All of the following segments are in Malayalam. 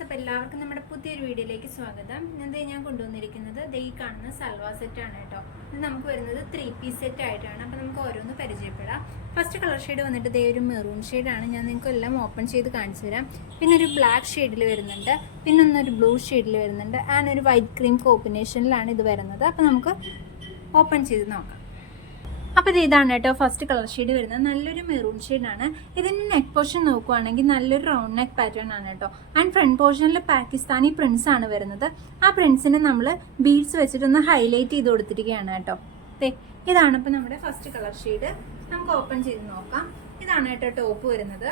അപ്പോൾ എല്ലാവർക്കും നമ്മുടെ പുതിയൊരു വീഡിയോയിലേക്ക് സ്വാഗതം. ഇന്നത് ഞാൻ കൊണ്ടുവന്നിരിക്കുന്നത് ദൈ കാണുന്ന സൽവാ സെറ്റാണ് കേട്ടോ. ഇത് നമുക്ക് വരുന്നത് ത്രീ പീസ് സെറ്റ് ആയിട്ടാണ്. അപ്പോൾ നമുക്ക് ഓരോന്ന് പരിചയപ്പെടാം. ഫസ്റ്റ് കളർ ഷെയ്ഡ് വന്നിട്ട് ദൈ ഒരു മെറൂൺ ഷെയ്ഡാണ് ഞാൻ നിങ്ങൾക്ക് എല്ലാം ഓപ്പൺ ചെയ്ത് കാണിച്ചു തരാം. പിന്നെ ഒരു ബ്ലാക്ക് ഷെയ്ഡിൽ വരുന്നുണ്ട്. പിന്നെ ഒന്നൊരു ബ്ലൂ ഷെയ്ഡിൽ വരുന്നുണ്ട്. ആൻഡ് ഒരു വൈറ്റ് ക്രീം കോമ്പിനേഷനിലാണ് ഇത് വരുന്നത്. അപ്പോൾ നമുക്ക് ഓപ്പൺ ചെയ്ത് നോക്കാം. അപ്പോൾ ഇത് ഇതാണ് കേട്ടോ ഫസ്റ്റ് കളർ ഷെയ്ഡ് വരുന്നത്. നല്ലൊരു മെറൂൺ ഷെയ്ഡാണ് ഇതിന്റെ നെക്ക് പോർഷൻ നോക്കുവാണെങ്കിൽ നല്ലൊരു റൗണ്ട് നെക്ക് പാറ്റേൺ ആണ് കേട്ടോ. ആൻഡ് ഫ്രണ്ട് പോർഷനിൽ പാകിസ്ഥാനി പ്രിൻസ് ആണ് വരുന്നത്. ആ പ്രിൻസിനെ നമ്മൾ ബീഡ്സ് വെച്ചിട്ടൊന്ന് ഹൈലൈറ്റ് ചെയ്ത് കൊടുത്തിരിക്കുകയാണ് കേട്ടോ. ഇതാണ് ഇപ്പോൾ നമ്മുടെ ഫസ്റ്റ് കളർ ഷെയ്ഡ് നമുക്ക് ഓപ്പൺ ചെയ്ത് നോക്കാം. ഇതാണ് കേട്ടോ ടോപ്പ് വരുന്നത്.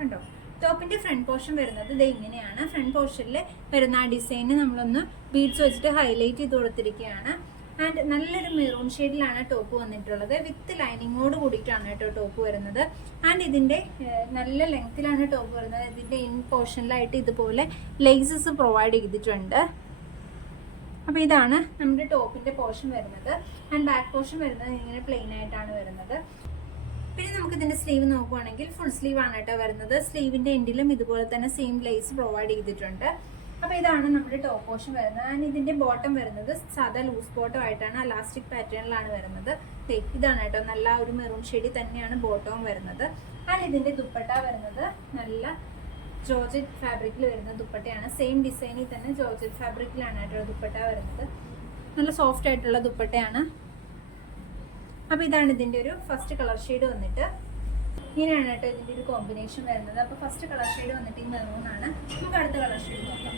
കണ്ടോ? ടോപ്പിന്റെ ഫ്രണ്ട് പോർഷൻ വരുന്നത് ഇത് ഇങ്ങനെയാണ്. ഫ്രണ്ട് പോർഷനിൽ വരുന്ന ആ ഡിസൈന് നമ്മളൊന്ന് ബീഡ്സ് വെച്ചിട്ട് ഹൈലൈറ്റ് ചെയ്ത് കൊടുത്തിരിക്കുകയാണ്. ആൻഡ് നല്ലൊരു മെറൂൺ ഷെയ്ഡിലാണ് ടോപ്പ് വന്നിട്ടുള്ളത്. വിത്ത് ലൈനിങ്ങോട് കൂടിയിട്ടാണ് കേട്ടോ ടോപ്പ് വരുന്നത്. ആൻഡ് ഇതിന്റെ നല്ല ലെങ്ത്തിലാണ് ടോപ്പ് വരുന്നത്. ഇതിന്റെ ഇൻ പോർഷനിലായിട്ട് ഇതുപോലെ ലേസസ് പ്രൊവൈഡ് ചെയ്തിട്ടുണ്ട്. അപ്പോൾ ഇതാണ് നമ്മുടെ ടോപ്പിന്റെ പോർഷൻ വരുന്നത്. ആൻഡ് ബാക്ക് പോർഷൻ വരുന്നത് ഇങ്ങനെ പ്ലെയിൻ ആയിട്ടാണ് വരുന്നത്. പിന്നെ നമുക്ക് ഇതിന്റെ സ്ലീവ് നോക്കുവാണെങ്കിൽ ഫുൾ സ്ലീവ് ആണ് കേട്ടോ വരുന്നത്. സ്ലീവിന്റെ എൻഡിലും ഇതുപോലെ തന്നെ സെയിം ലേസ് പ്രൊവൈഡ് ചെയ്തിട്ടുണ്ട്. അപ്പൊ ഇതാണ് നമ്മുടെ ടോപ്പ് പോർഷൻ വരുന്നത്. ആൻഡ് ഇതിന്റെ ബോട്ടം വരുന്നത് സാധാ ലൂസ് ബോട്ടം ആയിട്ടാണ് അലാസ്റ്റിക് പാറ്റേണിലാണ് വരുന്നത്. ഇതാണ് കേട്ടോ നല്ല ഒരു മെറൂൺ ഷെയ്ഡിൽ തന്നെയാണ് ബോട്ടവും വരുന്നത്. ആൻഡ് ഇതിന്റെ ദുപ്പട്ട വരുന്നത് നല്ല ജോർജറ്റ് ഫാബ്രിക്കിൽ വരുന്ന ദുപ്പട്ടയാണ്. സെയിം ഡിസൈനിൽ തന്നെ ജോർജറ്റ് ഫാബ്രിക്കിലാണ് കേട്ടോ ദുപ്പട്ട വരുന്നത്. നല്ല സോഫ്റ്റ് ആയിട്ടുള്ള ദുപ്പട്ടയാണ്. അപ്പോൾ ഇതാണ് ഇതിന്റെ ഒരു ഫസ്റ്റ് കളർ ഷെയ്ഡ് വന്നിട്ട്. ഇങ്ങനെയാണ് കേട്ടോ ഇതിന്റെ ഒരു കോമ്പിനേഷൻ വരുന്നത്. അപ്പോൾ ഫസ്റ്റ് കളർ ഷെയ്ഡ് വന്നിട്ട് ഈ മെറൂൺ ആണ്. നമുക്ക് അടുത്ത കളർ ഷെയ്ഡ് നോക്കാം.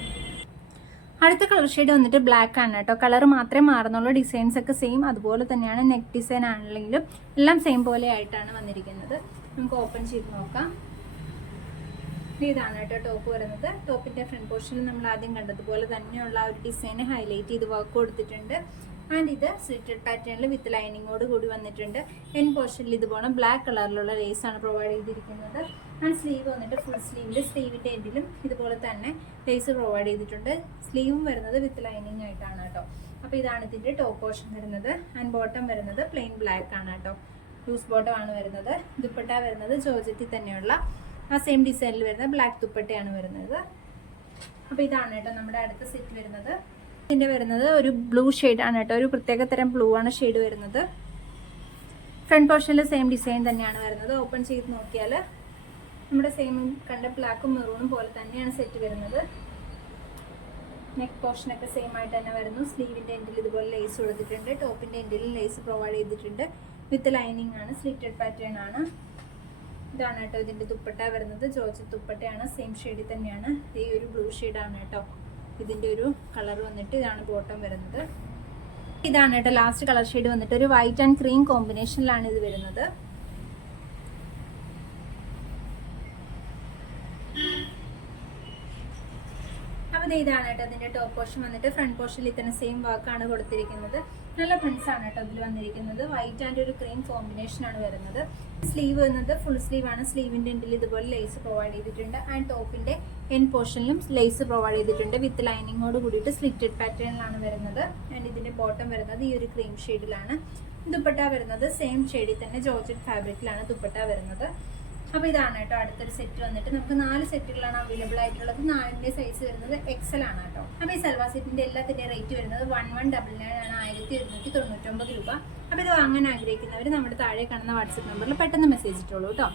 അടുത്ത കളർ ഷെയ്ഡ് വന്നിട്ട് ബ്ലാക്ക് ആണ് കേട്ടോ. കളർ മാത്രമേ മാറുന്നുള്ളൂ. ഡിസൈൻസ് ഒക്കെ സെയിം അതുപോലെ തന്നെയാണ് നെക്ക് ഡിസൈൻ ആണെങ്കിലും എല്ലാം സെയിം പോലെ ആയിട്ടാണ് വന്നിരിക്കുന്നത്. നമുക്ക് ഓപ്പൺ ചെയ്ത് നോക്കാം. ഇതാണ് കേട്ടോ ടോപ്പ് വരുന്നത്. ടോപ്പിന്റെ ഫ്രണ്ട് പോർഷനിൽ നമ്മൾ ആദ്യം കണ്ടതുപോലെ തന്നെയുള്ള ആ ഒരു ഡിസൈൻ ഹൈലൈറ്റ് ചെയ്ത് വർക്ക് കൊടുത്തിട്ടുണ്ട്. ആൻഡ് ഇത് സ്ലിറ്റഡ് പാറ്റേണിൽ വിത്ത് ലൈനിങ്ങോട് കൂടി വന്നിട്ടുണ്ട്. എൻ പോർഷനിൽ ഇതുപോലെ ബ്ലാക്ക് കളറിലുള്ള ലേസ് ആണ് പ്രൊവൈഡ് ചെയ്തിരിക്കുന്നത്. ആൻഡ് സ്ലീവ് വന്നിട്ട് ഫുൾ സ്ലീവിന്റെ സ്ലീവിന്റെ എൻഡിലും ഇതുപോലെ തന്നെ ലേസ് പ്രൊവൈഡ് ചെയ്തിട്ടുണ്ട്. സ്ലീവും വരുന്നത് വിത്ത് ലൈനിങ് ആയിട്ടാണ് കേട്ടോ അപ്പോൾ ഇതാണ് ഇതിന്റെ ടോപ്പ് പോർഷൻ വരുന്നത്. ആൻഡ് ബോട്ടം വരുന്നത് പ്ലെയിൻ ബ്ലാക്ക് ആണ് കേട്ടോ ലൂസ് ബോട്ടം ആണ് വരുന്നത്. ദുപ്പട്ട വരുന്നത് ജോർജറ്റിൽ തന്നെയുള്ള. ആ സെയിം ഡിസൈനിൽ വരുന്ന ബ്ലാക്ക് ദുപ്പട്ടയാണ് വരുന്നത്. അപ്പോൾ ഇതാണ് കേട്ടോ നമ്മുടെ അടുത്ത സെറ്റ് വരുന്നത്. ഇതിന്റെ വരുന്നത് ഒരു ബ്ലൂ ആണ് കേട്ടോ. ഒരു പ്രത്യേക തരം ബ്ലൂ ആണ് ഷെയ്ഡ് വരുന്നത്. ഫ്രണ്ട് പോർഷനിൽ സെയിം ഡിസൈൻ തന്നെയാണ് വരുന്നത്. ഓപ്പൺ ചെയ്ത് നോക്കിയാൽ നമ്മുടെ സെയിം കണ്ട ബ്ലാക്കും മെറൂണും പോലെ തന്നെയാണ് സെറ്റ് വരുന്നത്. നെക്ക് പോർഷനൊക്കെ സെയിം ആയിട്ട് തന്നെ വരുന്നു. സ്ലീവിന്റെ എൻഡിൽ ഇതുപോലെ ലേസ് കൊടുത്തിട്ടുണ്ട് ടോപ്പിന്റെ എൻഡിൽ ലേസ് പ്രൊവൈഡ് ചെയ്തിട്ടുണ്ട്. വിത്ത് ലൈനിങ് ആണ്. സ്ലിറ്റഡ് പാറ്റേൺ ആണ്. ഇതാണ് കേട്ടോ ഇതിന്റെ ദുപ്പട്ട വരുന്നത്. ജോർജ് ദുപ്പട്ടയാണ്. സെയിം ഷെയ്ഡിൽ തന്നെയാണ്. ഈ ഒരു ബ്ലൂ ഷെയ്ഡാണ് കേട്ടോ. ഇതിന്റെ ഒരു കളർ വന്നിട്ട് ഇതാണ് ബോട്ടം വരുന്നത്. ഇതാണ് കേട്ടോ ലാസ്റ്റ് കളർ ഷെയ്ഡ് വന്നിട്ട് ഒരു വൈറ്റ് ആൻഡ് ക്രീം കോമ്പിനേഷനിലാണ് ഇത് വരുന്നത്. ദേ ഇതാണ് കേട്ടോ ഇതിന്റെ ടോപ്പ് പോർഷൻ വന്നിട്ട് ഫ്രണ്ട് പോർഷനിൽ തന്നെ സെയിം വർക്കാണ് കൊടുത്തിരിക്കുന്നത്. നല്ല പ്രിന്റ്സ് ആണ് കേട്ടോ ഇതിൽ വന്നിരിക്കുന്നത്. വൈറ്റ് ആൻഡ് ഒരു ക്രീം കോമ്പിനേഷൻ ആണ് വരുന്നത്. സ്ലീവ് വരുന്നത് ഫുൾ സ്ലീവ് ആണ്. സ്ലീവിന്റെ എൻഡിൽ ഇതുപോലെ ലേസ് പ്രൊവൈഡ് ചെയ്തിട്ടുണ്ട്. ആൻഡ് ടോപ്പിന്റെ എൻ പോർഷനിലും ലേസ് പ്രൊവൈഡ് ചെയ്തിട്ടുണ്ട്. വിത്ത് ലൈനിങ്ങോട് കൂടിയിട്ട് സ്ലിറ്റഡ് പാറ്റേണിലാണ് വരുന്നത്. ആൻഡ് ഇതിന്റെ ബോട്ടം വരുന്നത് ഈ ഒരു ക്രീം ഷെയ്ഡിലാണ് ദുപ്പട്ട വരുന്നത് സെയിം ഷെയ്ഡിൽ തന്നെ ജോർജറ്റ് ഫാബ്രിക്കിലാണ് ദുപ്പട്ട വരുന്നത്. അപ്പോൾ ഇതാണ് കേട്ടോ അടുത്തൊരു സെറ്റ് വന്നിട്ട്. നമുക്ക് നാല് സെറ്റുകളാണ് അവൈലബിൾ ആയിട്ടുള്ളത്. നാലിന്റെ സൈസ് വരുന്നത് എക്സൽ ആണ് കേട്ടോ. അപ്പോൾ ഈ സൽവാ സെറ്റിന്റെ എല്ലാത്തിന്റെ റേറ്റ് വരുന്നത് വൺ വൺ ഡബിൾ നയൻ ആണ്. ആയിരത്തി ഒരുന്നൂറ്റി തൊണ്ണൂറ്റൊമ്പത് രൂപ. അപ്പോൾ ഇത് വാങ്ങാൻ ആഗ്രഹിക്കുന്നവർ നമ്മുടെ താഴെ കാണുന്ന വാട്സപ്പ് നമ്പറിൽ പെട്ടെന്ന് മെസ്സേജ് ഇട്ടോളൂ കേട്ടോ.